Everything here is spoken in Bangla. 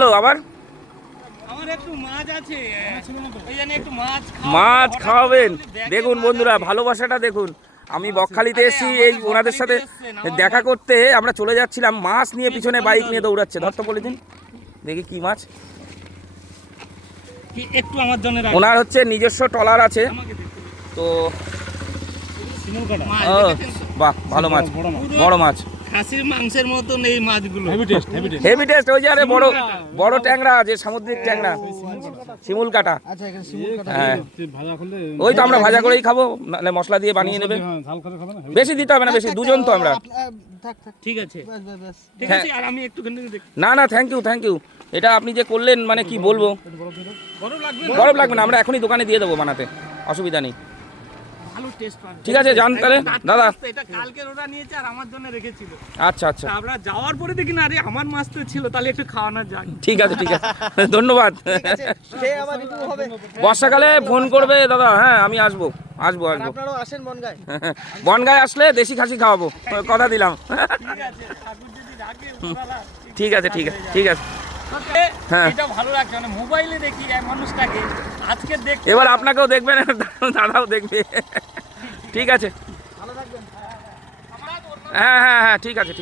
হ্যালো আবার আমার একটু মাছ আছে, ওই জন্য একটু মাছ খাওয়াবেন। দেখুন বন্ধুরা, ভালোবাসাটা দেখুন। আমি বকখালিতে এসেছি এই ওনাদের সাথে দেখা করতে। আমরা চলে যাচ্ছিলাম, মাছ নিয়ে পিছনে বাইক নিয়ে দৌড়াচ্ছে। ধরতে বলেছেন, দেখি কি মাছ। একটু আমার জন্য ওনার হচ্ছে নিজস্ব ট্রলার আছে তো। বাহ, ভালো মাছ, বড় মাছ, খাসির মাংসের মতন এই মাছগুলো। Heavy taste. ওই যে আরে বড় বড় ট্যাংরা, যে সামুদ্রিক ট্যাংরা, শিমুল কাটা। হ্যাঁ, ওই তো আমরা ভাজা করেই খাবো, নাহলে মশলা দিয়ে বানিয়ে নেবে। বেশি দিতে হবে না, বেশি, দুজন তো আমরা। ঠিক আছে, ঠিক আছে। আর আমি একটু না না, থ্যাংক ইউ। এটা আপনি যে করলেন, মানে কি বলবো, গরম লাগবে না, আমরা এখনই দোকানে দিয়ে দেবো বানাতে, অসুবিধা নেই। ভালো টেস্ট পাবে। ঠিক আছে, জান তাহলে দাদা। এটা কালকে ওরা নিয়েছে আর আমার জন্য রেখেছিল। আচ্ছা। আমরা যাওয়ার পরে দেখি না, আরে আমার মাছ তো ছিল, তাহলে একটু খাওয়ানো যাক। ঠিক আছে, ধন্যবাদ। বর্ষাকালে ফোন করবে দাদা। হ্যাঁ, আমি আসবো। আপনারাও আসেন বনগাঁয়। বনগাঁয় আসলে দেশি খাসি খাওয়াবো, কথা দিলাম। ঠিক আছে, ঠাকুর যদি রাখে ওনারা। ঠিক আছে। হ্যাঁ, এটা ভালো লাগছে, মানে মোবাইলে দেখি এক মানুষটাকে, আজকে দেখতে এবার আপনাকেও দেখবেন, দাদাও দেখবে। ঠিক আছে, হ্যাঁ, ঠিক আছে।